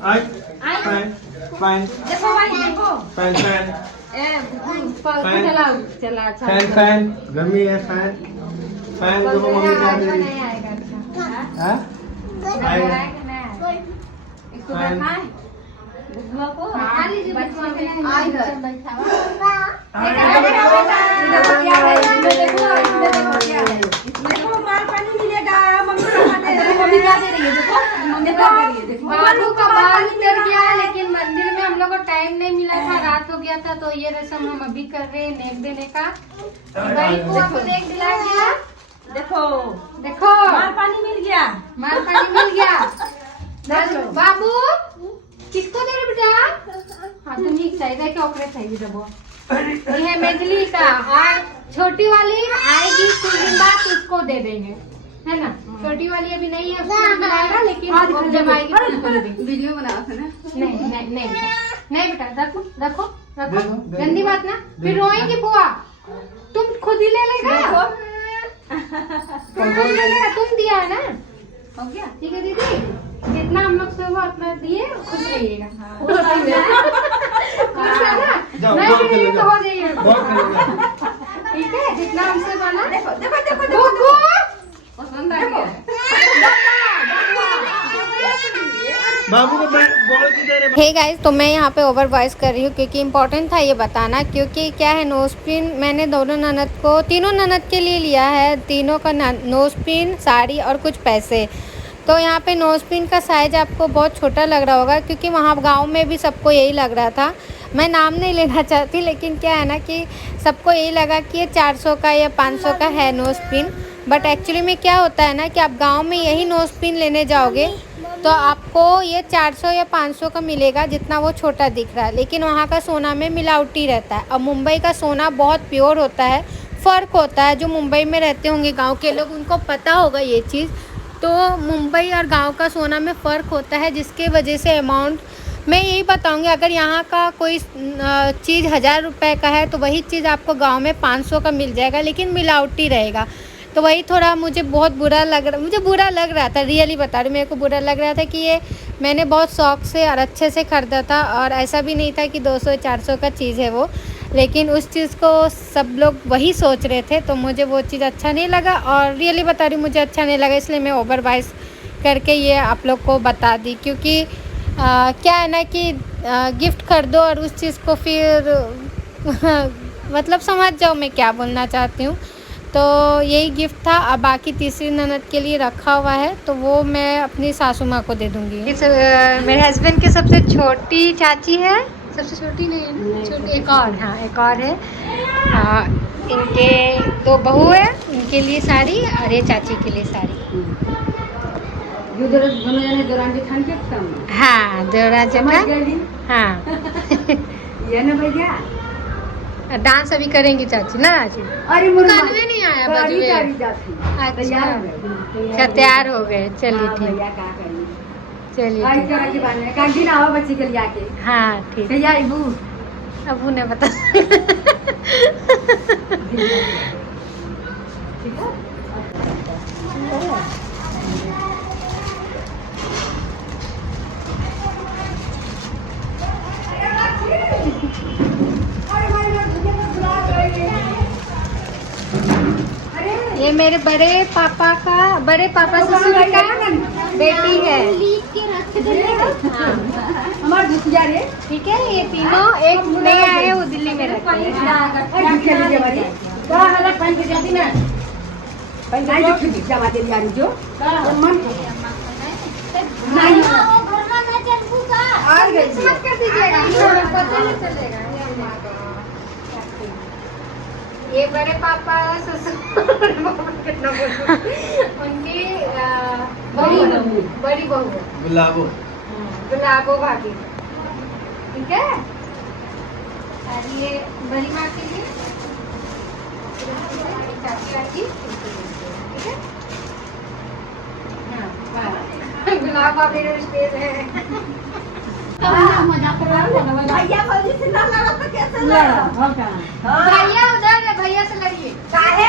Fan fan देखो भाई देखो फैन फैन चला फैन फैन गर्मी है फैन फैन देखो मम्मी क्या दे रही नहीं आएगा अच्छा है आएगा कि नहीं आएगा इसको फैन बैठाएं बुआ को बैठा लीजिए बच्चों में आ इधर देखो क्या है इसमें देखो क्या है इसमें देखो मार पानी मिलेगा मम्मी क्या दे रही है देखो मम्मी क्या दे रही है देखो बालू का बाल उतर गया है, लेकिन मंदिर में हम लोग को टाइम नहीं मिला था, रात हो गया था, तो ये रस्म हम अभी कर रहे हैं नेक देने का। बड़ी बुआ को नेक दिला दिया। देखो देखो मार पानी मिल गया मार पानी मिल गया। बाबू किसको दे रहे बेटा? हाँ तुम ही चाहिए क्या ओकरे चाहिए देबो। ये है मेजली का, और छोटी वाली आएगी कुछ दिन बाद उसको दे देंगे, है ना। छोटी वाली अभी नहीं है, उसको बनाएगा, लेकिन जब आएगी तो उसको दे देंगे। वीडियो बना था ना नहीं बेटा रखो रखो रखो, गंदी बात ना, फिर रोएंगी बुआ। तुम खुद ही ले लेगा, तुम खुद ले लेगा, तुम दिया है ना, हो गया ठीक है दीदी। जितना हम लोग से हुआ उतना दिए, खुश रहिएगा। खुश है ना, नहीं रहिए तो हो जाइएगा, ठीक है। जितना हमसे बना देखो देखो देखो देखो पसंद आ गया बाबू को बॉल किधर है? हे गाइस, तो मैं यहाँ पे ओवर वॉइस कर रही हूँ क्योंकि इम्पोर्टेंट था ये बताना। क्योंकि क्या है, नोज पिन मैंने दोनों ननद को, तीनों ननद के लिए लिया है, तीनों का नोज पिन, साड़ी और कुछ पैसे। तो यहाँ पे नोज पिन का साइज आपको बहुत छोटा लग रहा होगा, क्योंकि वहाँ गांव में भी सबको यही लग रहा था। मैं नाम नहीं लेना चाहती, लेकिन क्या है ना कि सबको यही लगा कि ये 400 का या 500 का है नोज पिन। बट एक्चुअली में क्या होता है ना कि आप गांव में यही नोज पिन लेने जाओगे तो आपको ये 400 या 500 का मिलेगा, जितना वो छोटा दिख रहा है। लेकिन वहाँ का सोना में मिलावटी रहता है, और मुंबई का सोना बहुत प्योर होता है। फ़र्क होता है, जो मुंबई में रहते होंगे गांव के लोग, उनको पता होगा ये चीज़। तो मुंबई और गांव का सोना में फ़र्क होता है, जिसके वजह से अमाउंट मैं यही बताऊंगी। अगर यहाँ का कोई चीज़ 1000 रुपये का है तो वही चीज़ आपको गांव में 500 का मिल जाएगा, लेकिन मिलावटी रहेगा। तो वही थोड़ा मुझे बहुत बुरा लग रहा था, रियली बता रही, मेरे को बुरा लग रहा था कि ये मैंने बहुत शौक से और अच्छे से ख़रीदा था, और ऐसा भी नहीं था कि 200-400 का चीज़ है वो। लेकिन उस चीज़ को सब लोग वही सोच रहे थे, तो मुझे वो चीज़ अच्छा नहीं लगा, और रियली बता रही मुझे अच्छा नहीं लगा, इसलिए मैं ओवर वॉइस करके ये आप लोग को बता दी। क्योंकि क्या है ना कि गिफ्ट खरीदो और उस चीज़ को फिर मतलब समझ जाओ मैं क्या बोलना चाहती हूँ। तो यही गिफ्ट था। अब बाकी तीसरी ननद के लिए रखा हुआ है, तो वो मैं अपनी सासू माँ को दे दूँगी। मेरे हस्बैंड की सबसे छोटी चाची है, सबसे छोटी नहीं है ना, छोटी एक और, हाँ एक और है। इनके 2 बहू है, इनके लिए साड़ी, और ये चाची के लिए साड़ी। हाँ जोड़ा जेठान, हाँ ये ना भैया डांस अभी करेंगी चाची ना आज। अरे कानवे नहीं आया बजवे। अच्छा तैयार हो गए, चलिए ठीक, चलिए ठीक। बच्ची के लिए आके हाँ ठीक, भैया अब उन्हें बता। ये मेरे बड़े पापा ससुर का बेटी है। हमारे भुतिया रे ठीक है, ये तीनों एक नए आए, वो दिल्ली में रहते हैं। कर दीजिएगा, पता नहीं चलेगा। ये बड़े पापा ससुर कितना बोलूं, उनकी बड़ी बहू गुलाबो भाभी, ठीक है। और ये बड़ी माँ के लिए, चाची, ठीक है। गुलाब भाभी स्टेज है। भैया बोली से ना लड़ा तो कैसे लड़ा? भैया उधर है, भैया से लड़िए। काहे?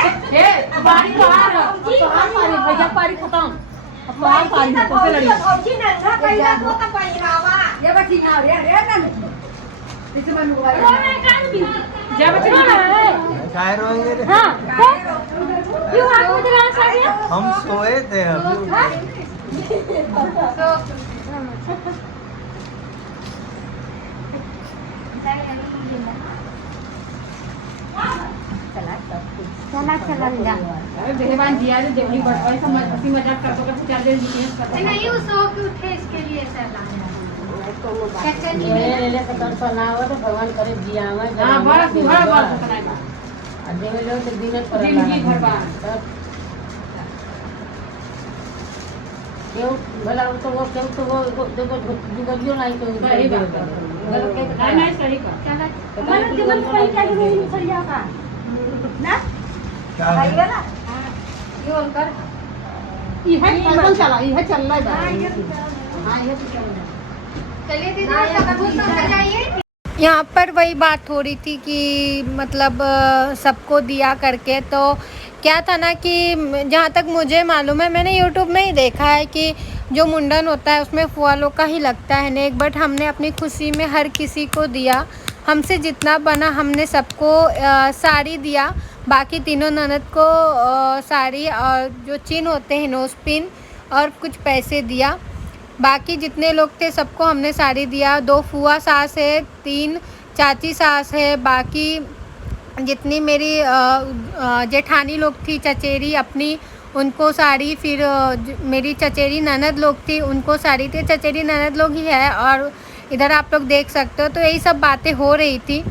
पारी बाहर भैया पारी खत्म, पारी तो से लड़ी। भौजी नंगा कइला तो पहिरावा सिंगार रे रे ना इसे मन हुआ जब चला है काय रोएंगे रे? हाँ क्यों आपको दिला सारिया हम सोए थे अभी। चला जा भगवान दिया तो देवनी बड़वाई समझ हंसी मजाक कर तो कर 4 दिन बिजनेस करता नहीं वो सो के उठे इसके लिए चला ले ले कतन बनावो तो भगवान करे जियावा हां बड़ा सुहाग बात बनाएगा देवे लो तो दिन पर जिंदगी भर बात केउ भला तो वो देखो जुगलियो नहीं तो सही बात नहीं सही का चला मन जीवन कोई क्या नहीं सरिया का ना आइएगा ना ये और कर ये पैदल चला ये चल रहा है हां ये चलिए दीदी कबूल तो कर जाइए। यहाँ पर वही बात हो रही थी कि मतलब सबको दिया करके, तो क्या था ना कि जहाँ तक मुझे मालूम है, मैंने यूट्यूब में ही देखा है कि जो मुंडन होता है उसमें फुआ लोग का ही लगता है नेक, बट हमने अपनी खुशी में हर किसी को दिया, हमसे जितना बना हमने सबको साड़ी दिया। बाकी तीनों ननद को साड़ी और जो चिन्ह होते हैं नोज पिन और कुछ पैसे दिया। बाकी जितने लोग थे सबको हमने साड़ी दिया। 2 फुआ सास है, 3 चाची सास है, बाकी जितनी मेरी जेठानी लोग थी चचेरी अपनी उनको साड़ी, फिर मेरी चचेरी ननद लोग थी उनको साड़ी थी, चचेरी ननद लोग ही है और इधर आप लोग देख सकते हो। तो यही सब बातें हो रही थी,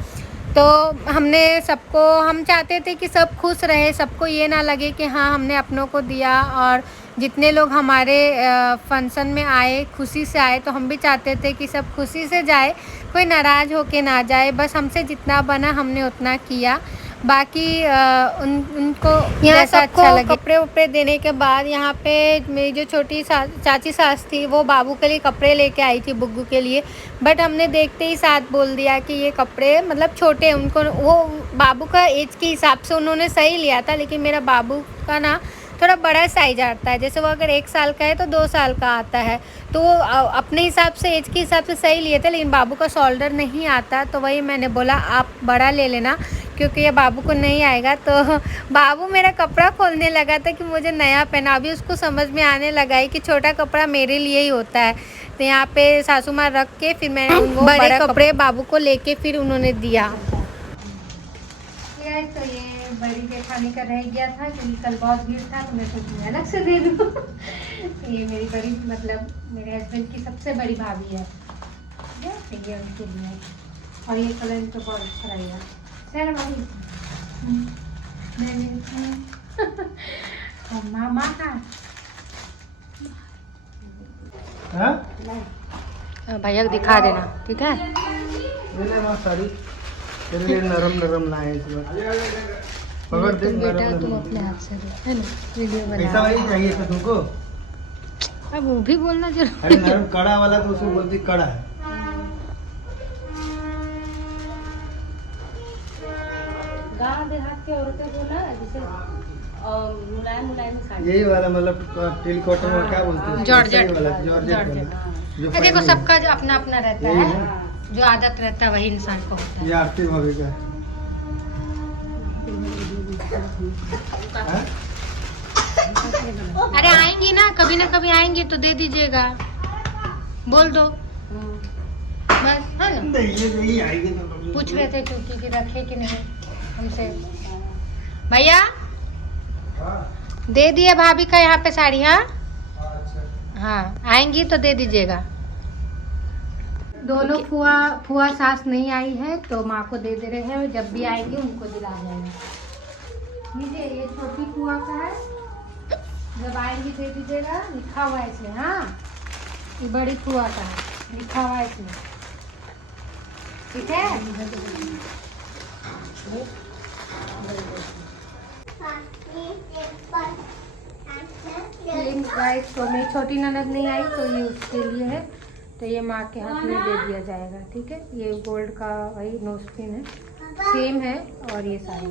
तो हमने सबको, हम चाहते थे कि सब खुश रहे, सबको ये ना लगे कि हाँ हमने अपनों को दिया, और जितने लोग हमारे फंक्शन में आए खुशी से आए, तो हम भी चाहते थे कि सब खुशी से जाए, कोई नाराज़ होके ना जाए। बस हमसे जितना बना हमने उतना किया। बाकी उनको यहाँ सबको अच्छा लगे। कपड़े उपड़े देने के बाद यहाँ पे मेरी जो छोटी चाची सास थी वो बाबू के लिए कपड़े लेके आई थी बुग्गू के लिए, बट हमने देखते ही साथ बोल दिया कि ये कपड़े मतलब छोटे, उनको वो बाबू का एज के हिसाब से उन्होंने सही लिया था, लेकिन मेरा बाबू का ना थोड़ा बड़ा साइज आता है, जैसे वो अगर 1 साल का है तो 2 साल का आता है, तो वो अपने हिसाब से एज के हिसाब से सही लिए थे, लेकिन बाबू का शोल्डर नहीं आता, तो वही मैंने बोला आप बड़ा ले लेना क्योंकि ये बाबू को नहीं आएगा। तो बाबू मेरा कपड़ा खोलने लगा था कि मुझे नया पहना, अभी उसको समझ में आने लगा है कि छोटा कपड़ा मेरे लिए ही होता है। तो यहाँ पे सासू माँ रख के फिर मैंने उनको बड़े कपड़े बाबू को लेके फिर उन्होंने दिया। तो ये बड़ी जेठानी का रह गया था क्योंकि कल बहुत भीड़ था, तो मैं सोची अलग से दे दूँ। ये मेरी बड़ी मतलब मेरे हस्बैंड की सबसे बड़ी भाभी है, ये उनके लिए। और ये कलर इनको बहुत अच्छा लगेगा। चलो भाभी मामा का भैया को दिखा देना, ठीक है। साड़ी तेरे लिए नरम नरम लाए इस बार, पकड़ दे नरम तुम अपने हाथ से दो, है ना, वीडियो बना। ऐसा वही चाहिए था तुमको। अब वो भी बोलना जरूर। अरे नरम कड़ा वाला तो उसको बोलती कड़ा है। गांव देहात के औरतें जो ना जैसे मुलायम मुलायम साड़ी, यही वाला मतलब टेल कॉटन और क्या बोलते हैं, जॉर्जेट वाला जॉर्जेट वाला जो देखो फाइनल सबका जो अपना अपना रहता यही है, है। जो आदत रहता है वही इंसान को होता है। ये आरती भाभी का है। हाँ? अरे आएंगी ना कभी आएंगी तो दे दीजिएगा, बोल दो बस, है ना। नहीं ये नहीं आएगी तो पूछ रहे थे क्योंकि कि रखे कि नहीं हमसे। भैया दे दिए भाभी का यहाँ पे साड़ी। हाँ हाँ आएंगी तो दे दीजिएगा। दोनों फुआ सास नहीं आई है तो माँ को दे दे रहे हैं, जब भी आएंगे उनको दिला जाएंगे। लीजिए ये छोटी फुआ का है, जब आएंगी दे दीजिएगा, लिखा हुआ है इसमें। हाँ ये बड़ी फुआ का है, लिखा हुआ है इसमें, ठीक है। गाइस तो मेरी छोटी ननद नहीं आई तो ये उसके लिए है, तो ये माँ के हाथ में दे दिया जाएगा, ठीक है। ये गोल्ड का वही नोज पिन है, सेम है, और ये साड़ी